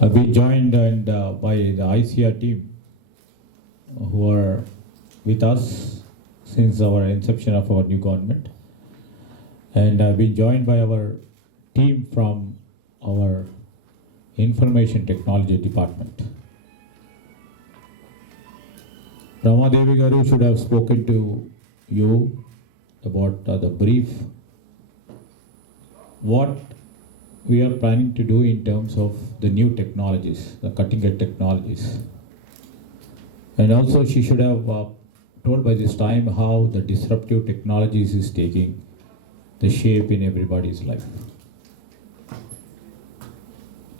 I've been joined by the HYSEA team who are with us since our inception of our new government. And I've been joined by our team from our information technology department. Ramadevi Garu should have spoken to you about the brief, what we are planning to do in terms of the new technologies, the cutting edge technologies. And also she should have told by this time how the disruptive technologies is taking the shape in everybody's life.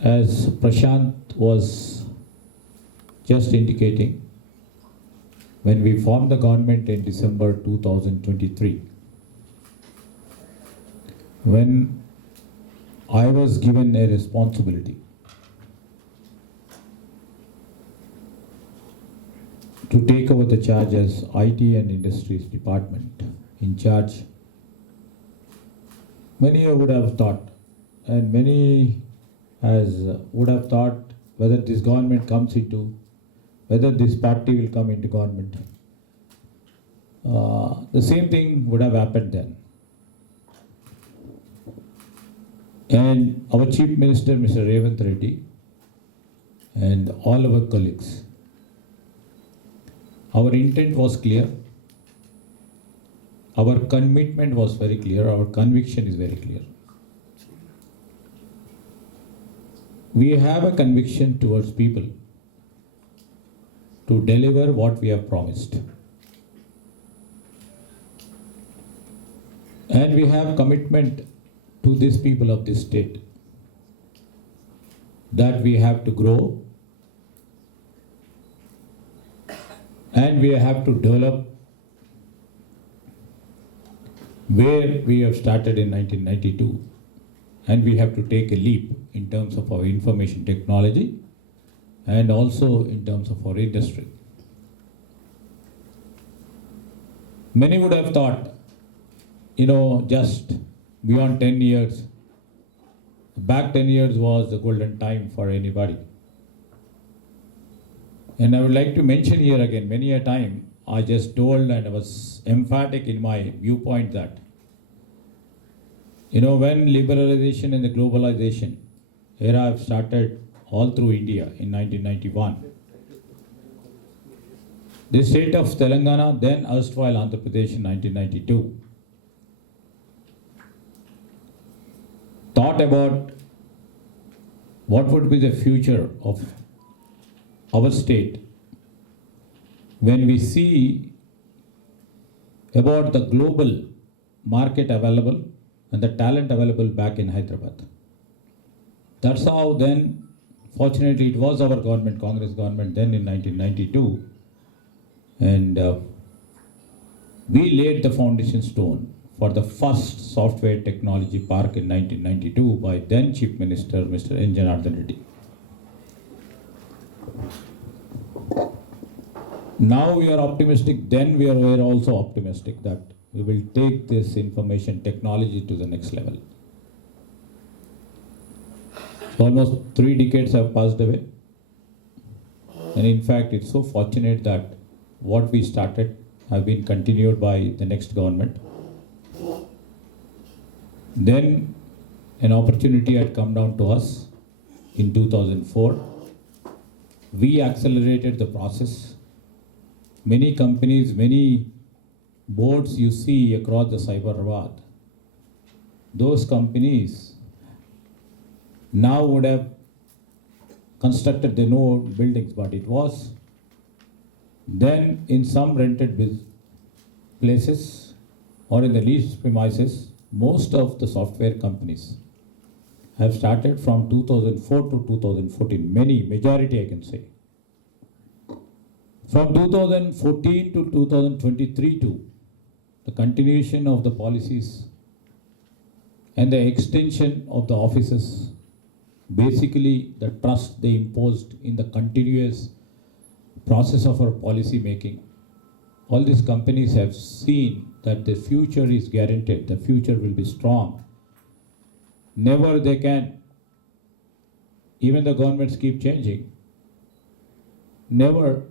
As Prashant was just indicating, when we formed the government in December 2023, when I was given a responsibility to take over the charge as IT and Industries Department in charge, many would have thought, and many would have thought whether this government comes into, whether this party will come into government. The same thing would have happened then. And our Chief Minister, Mr. Revanth Reddy, and all our colleagues, our intent was clear, our commitment was very clear, our conviction is very clear. We have a conviction towards people to deliver what we have promised. And we have commitment to these people of this state that we have to grow and we have to develop where we have started in 1992, and we have to take a leap in terms of our information technology and also in terms of our industry. Many would have thought, just beyond 10 years, back 10 years was the golden time for anybody. And I would like to mention here again, many a time I just told and I was emphatic in my viewpoint that, when liberalization and the globalization era have started all through India in 1991, the state of Telangana, then erstwhile Andhra Pradesh in 1992, thought about what would be the future of our state when we see about the global market available and the talent available back in Hyderabad. That's how then, fortunately, it was our government, Congress government, then in 1992, and we laid the foundation stone for the first software technology park in 1992 by then Chief Minister, Mr. N. Janardhan Reddy. Now we are optimistic, then we are also optimistic that we will take this information technology to the next level. So almost 3 decades have passed away. And in fact, it's so fortunate that what we started have been continued by the next government. Then an opportunity had come down to us in 2004. We accelerated the process. Many companies, many boards you see across the Hyderabad, those companies now would have constructed their own buildings, but it was then in some rented places or in the leased premises. Most of the software companies have started from 2004 to 2014, majority I can say. From 2014 to 2023 to the continuation of the policies and the extension of the offices, basically the trust they imposed in the continuous process of our policy making. All these companies have seen that the future is guaranteed, the future will be strong. Never they can even the governments keep changing, never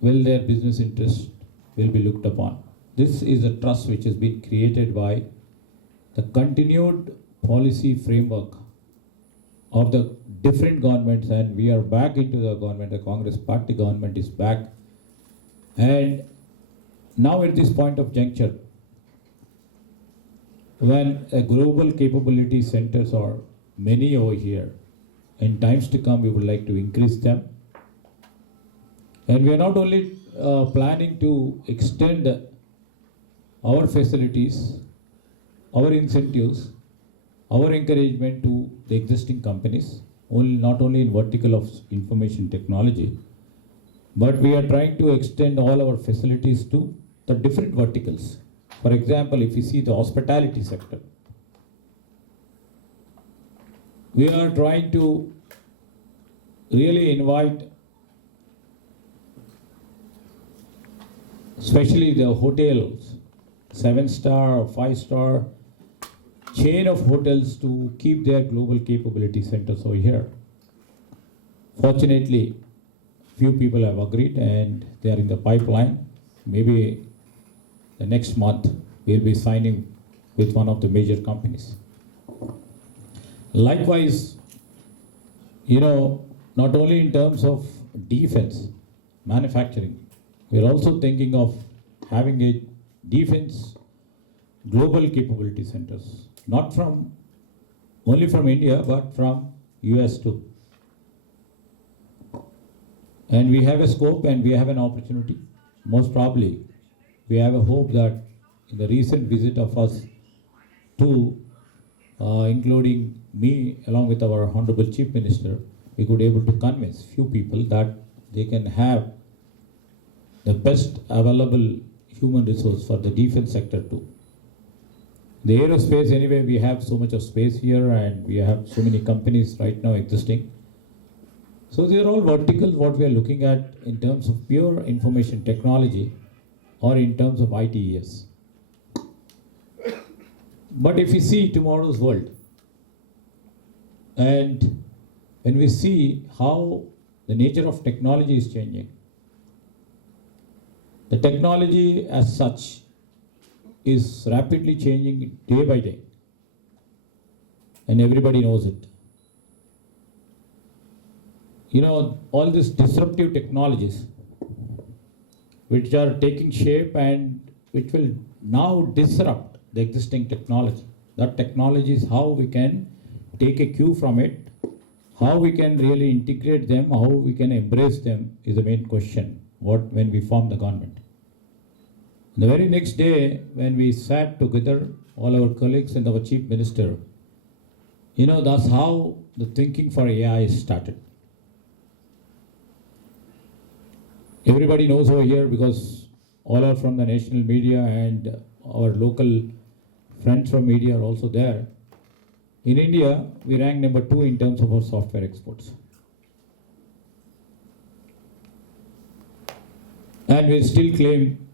will their business interest will be looked upon. This is a trust which has been created by the continued policy framework of the different governments, and we are back into the government. The Congress party government is back, and now at this point of juncture, when a global capability centers are many over here, in times to come we would like to increase them, and we are not only planning to extend our facilities, our incentives, our encouragement to the existing companies, not only in vertical of information technology, but we are trying to extend all our facilities to the different verticals. For example, if you see the hospitality sector, we are trying to really invite, especially the hotels, 7-star or 5-star chain of hotels, to keep their global capability centers over here. Fortunately, few people have agreed and they are in the pipeline. Maybe the next month we'll be signing with one of the major companies. Likewise, not only in terms of defense, manufacturing, we're also thinking of having a defense global capability centers, not only from India, but from US too. And we have a scope and we have an opportunity. Most probably, we have a hope that in the recent visit of us to, including me along with our Honorable Chief Minister, we could able to convince few people that they can have the best available human resource for the defense sector too. The aerospace, anyway, we have so much of space here and we have so many companies right now existing. So these are all verticals what we are looking at in terms of pure information technology or in terms of ITES. But if we see tomorrow's world, and when we see how the nature of technology is changing, the technology as such is rapidly changing day by day, and everybody knows it. All these disruptive technologies which are taking shape and which will now disrupt the existing technology. That technology is how we can take a cue from it, how we can really integrate them, how we can embrace them is the main question when we form the government. The very next day, when we sat together, all our colleagues and our Chief Minister, that's how the thinking for AI started. Everybody knows over here because all are from the national media and our local friends from media are also there. In India, we rank number 2 in terms of our software exports. And we still claim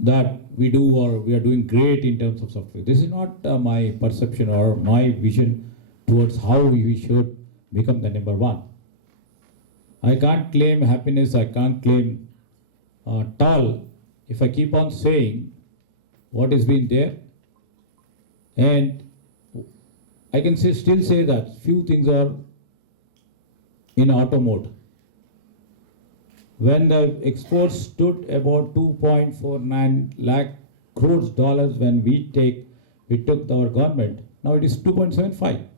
that we are doing great in terms of software. This is not my perception or my vision towards how we should become the number 1. I can't claim happiness, I can't claim tall if I keep on saying what has been there. And I can still say that few things are in auto mode. When the exports stood about 2.49 lakh crores dollars when we took our government, now it is 2.75.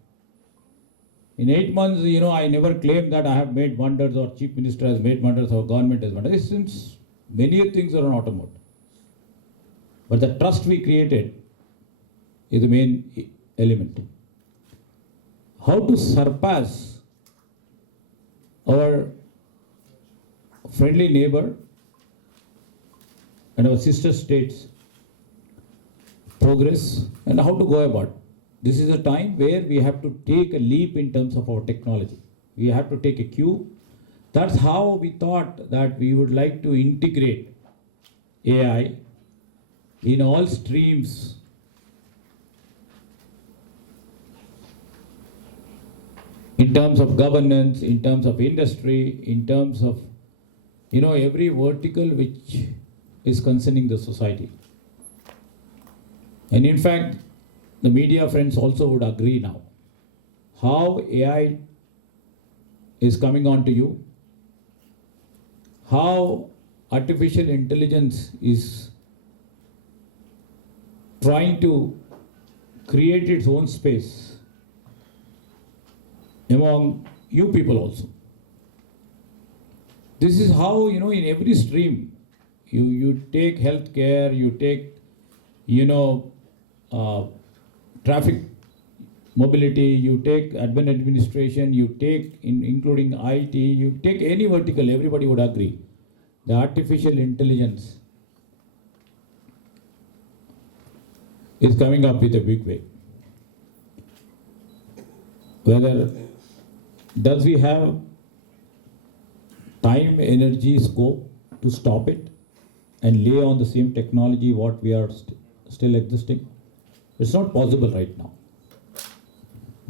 In 8 months, I never claimed that I have made wonders or Chief Minister has made wonders or government has wonders. Since many things are on auto mode. But the trust we created is the main element. How to surpass our friendly neighbor and our sister states' progress and how to go about. This is a time where we have to take a leap in terms of our technology. We have to take a cue. That's how we thought that we would like to integrate AI in all streams in terms of governance, in terms of industry, in terms of, every vertical which is concerning the society. And in fact, the media friends also would agree now. How AI is coming on to you, how artificial intelligence is trying to create its own space among you people also. This is how, in every stream, you take healthcare, you take, traffic mobility, you take urban administration, you take, including IT, you take any vertical, everybody would agree. The artificial intelligence is coming up with a big way. Whether does we have time, energy, scope to stop it and lay on the same technology what we are still existing? It's not possible right now.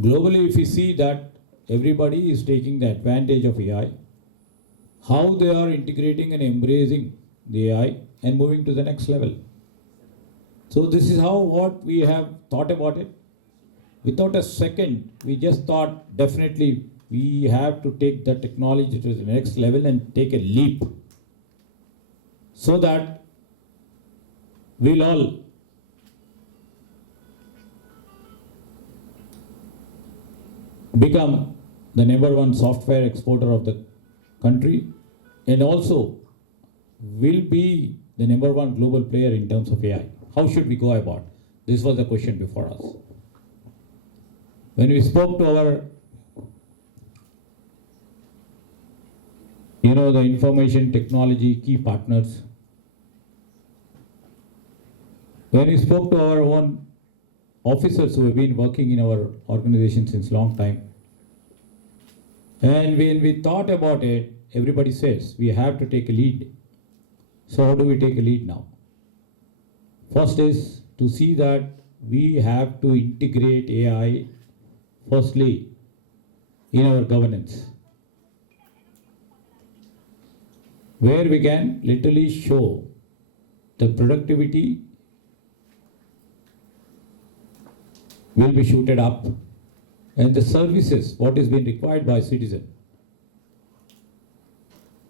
Globally, if we see that everybody is taking the advantage of AI, how they are integrating and embracing the AI and moving to the next level. So this is how what we have thought about it. Without a second, we just thought definitely we have to take the technology to the next level and take a leap so that we'll all become the number one software exporter of the country and also will be the number one global player in terms of AI. How should we go about? This was the question before us. When we spoke to our, the information technology key partners, when we spoke to our own officers who have been working in our organization since long time, and when we thought about it, everybody says we have to take a lead. So how do we take a lead now? First is to see that we have to integrate AI firstly in our governance, where we can literally show the productivity will be shooted up and the services, what is being required by citizen,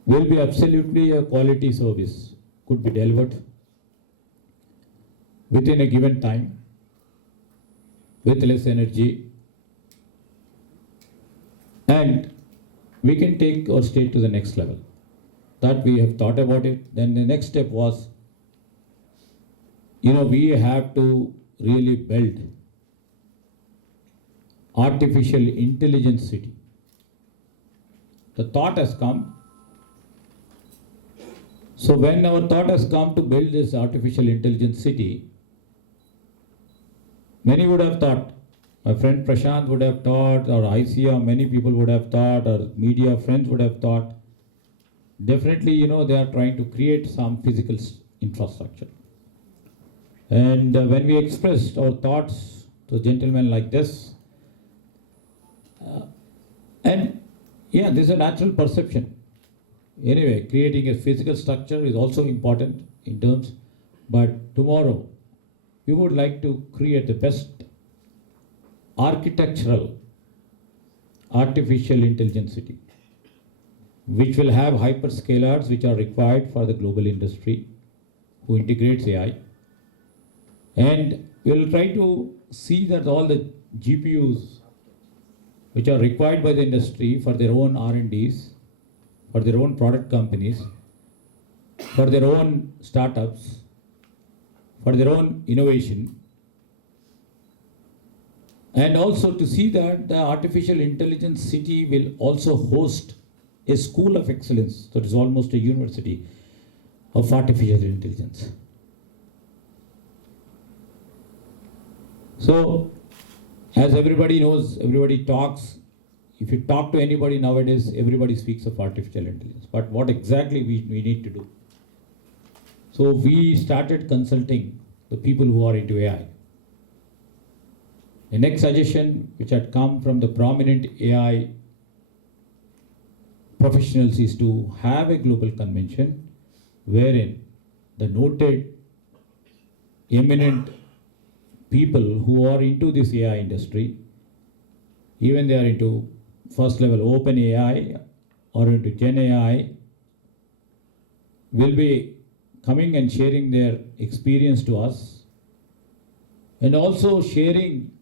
will be absolutely a quality service, could be delivered within a given time, with less energy, and we can take our state to the next level. That we have thought about it. Then the next step was, we have to really build artificial intelligence city. The thought has come. So when our thought has come to build this artificial intelligence city, many would have thought, my friend Prashant would have thought, or HYSEA, many people would have thought, or media friends would have thought, definitely, they are trying to create some physical infrastructure. And when we expressed our thoughts to gentlemen like this, this is a natural perception. Anyway, creating a physical structure is also important in terms, but tomorrow we would like to create the best architectural artificial intelligence city, which will have hyperscalers which are required for the global industry who integrates AI. And we'll try to see that all the GPUs which are required by the industry for their own R&Ds, for their own product companies, for their own startups, for their own innovation, and also to see that the artificial intelligence city will also host a school of excellence, that is almost a university of artificial intelligence. So, as everybody knows, everybody talks, if you talk to anybody nowadays, everybody speaks of artificial intelligence. But what exactly we need to do? So we started consulting the people who are into AI. A next suggestion which had come from the prominent AI professionals is to have a global convention wherein the noted eminent people who are into this AI industry, even they are into first level open AI or into Gen AI, will be coming and sharing their experience to us and also sharing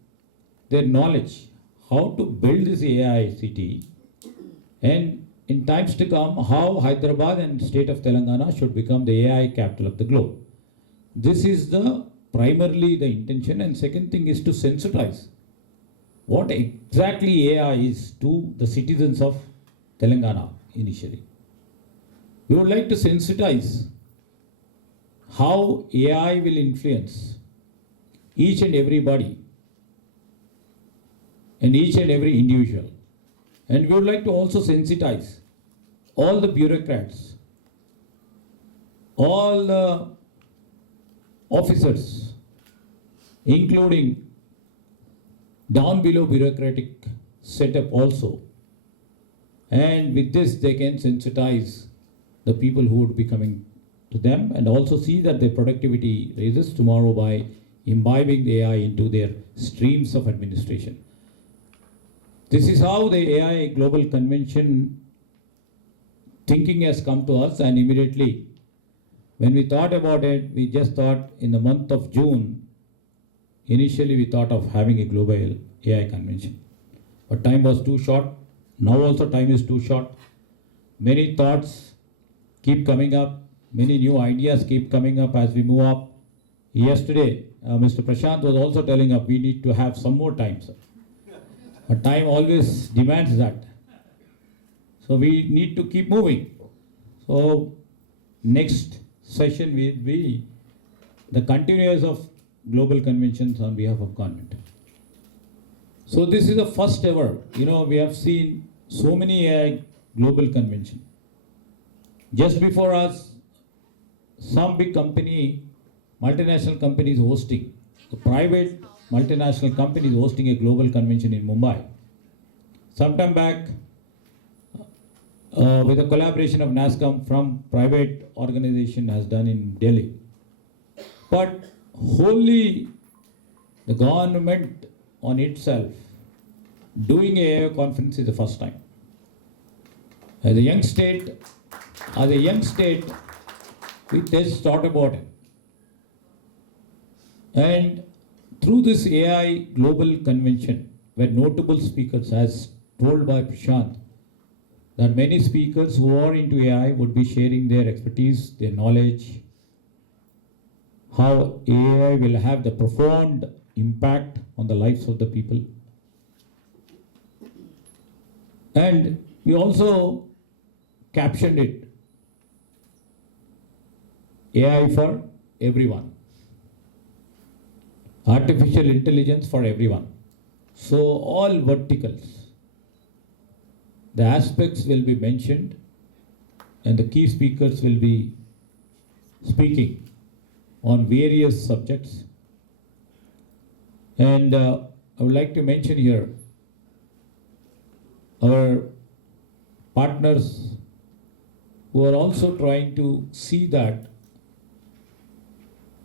their knowledge how to build this AI city, and in times to come how Hyderabad and state of Telangana should become the AI capital of the globe. This is the primarily the intention, and second thing is to sensitize what exactly AI is to the citizens of Telangana initially. We would like to sensitize how AI will influence each and everybody and each and every individual. And we would like to also sensitize all the bureaucrats, all the officers, including down below bureaucratic setup also. And with this, they can sensitize the people who would be coming to them and also see that their productivity raises tomorrow by imbibing the AI into their streams of administration. This is how the AI Global Convention thinking has come to us, and immediately when we thought about it, we just thought in the month of June, initially we thought of having a global AI convention. But time was too short. Now also time is too short. Many thoughts keep coming up. Many new ideas keep coming up as we move up. Yesterday, Mr. Prashant was also telling us we need to have some more time, sir. But time always demands that. So we need to keep moving. So next session will be the continuance of global conventions on behalf of government. So this is the first ever, we have seen so many AI global convention. Just before us, some big company, multinational company is hosting, a private multinational company is hosting a global convention in Mumbai. Sometime back, with a collaboration of NASCOM from private organization has done in Delhi. But wholly the government on itself doing a AI conference is the first time. As a young state, we just thought about it. And through this AI global convention, where notable speakers, as told by Prashant, that many speakers who are into AI would be sharing their expertise, their knowledge, how AI will have the profound impact on the lives of the people. And we also captioned it, AI for everyone. Artificial intelligence for everyone. So all verticals, the aspects will be mentioned and the key speakers will be speaking on various subjects. And I would like to mention here our partners who are also trying to see that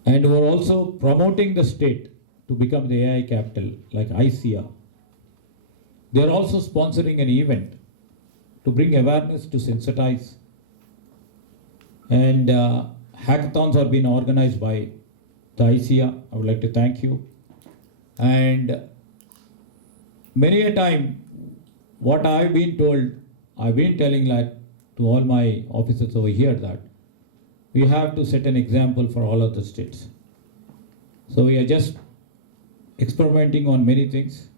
and who are also promoting the state to become the AI capital, like HYSEA. They are also sponsoring an event to bring awareness, to sensitize. And hackathons are being organized by the HYSEA. I would like to thank you. And many a time, what I've been told, I've been telling that to all my officers over here that we have to set an example for all of the states. So we are just experimenting on many things.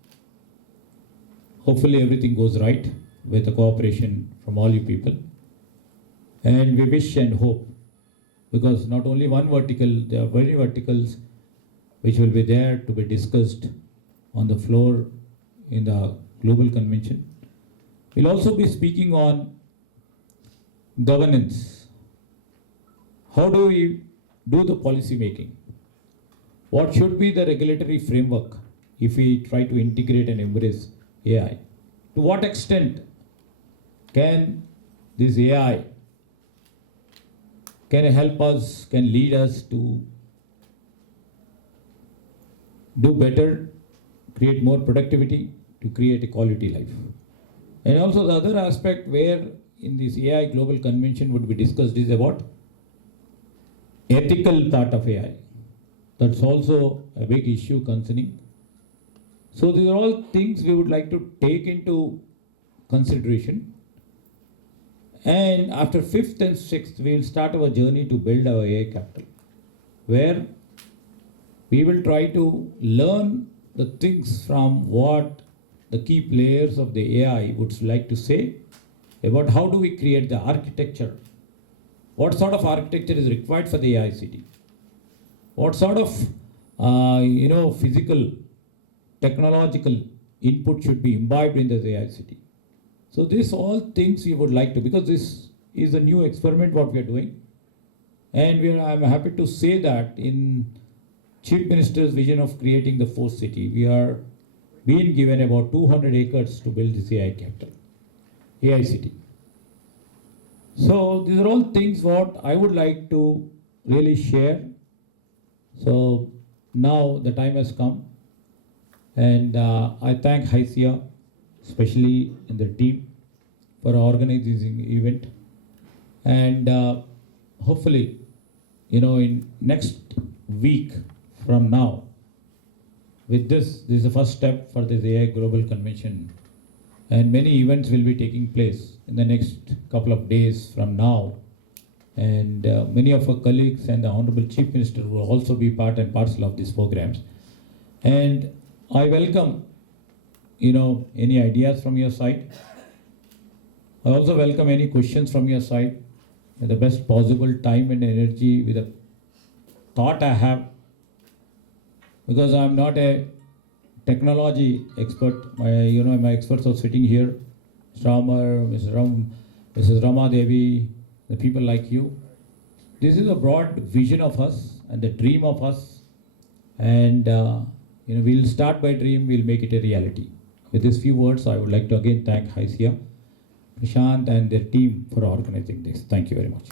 Hopefully everything goes right with the cooperation from all you people. And we wish and hope, because not only one vertical, there are many verticals which will be there to be discussed on the floor in the global convention. We'll also be speaking on governance. How do we do the policy making? What should be the regulatory framework if we try to integrate and embrace AI. To what extent can this AI can help us, can lead us to do better, create more productivity, to create a quality life. And also the other aspect where in this AI global convention would be discussed is about ethical part of AI. That's also a big issue concerning. So these are all things we would like to take into consideration. And after 5th and 6th, we will start our journey to build our AI capital, where we will try to learn the things from what the key players of the AI would like to say about how do we create the architecture. What sort of architecture is required for the AI city? What sort of physical, technological input should be imbibed in the AI city? So these all things we would like to, because this is a new experiment what we are doing, and I'm happy to say that in Chief Minister's vision of creating the fourth city, we are being given about 200 acres to build this AI capital, AI city. So these are all things what I would like to really share. So now the time has come, and I thank HYSEA, especially in the team, for organizing the event. And hopefully, in next week from now, with this is the first step for this AI Global Convention. And many events will be taking place in the next couple of days from now. And many of our colleagues and the Honorable Chief Minister will also be part and parcel of these programs. And I welcome, any ideas from your side. I also welcome any questions from your side at the best possible time and energy with a thought I have, because I'm not a technology expert. My experts are sitting here, Mr. Amar, Mrs. Rama Devi, the people like you. This is a broad vision of us and the dream of us. And, we'll start by dream, we'll make it a reality. With these few words, I would like to again thank HYSEA, Prashant and their team for organizing this. Thank you very much.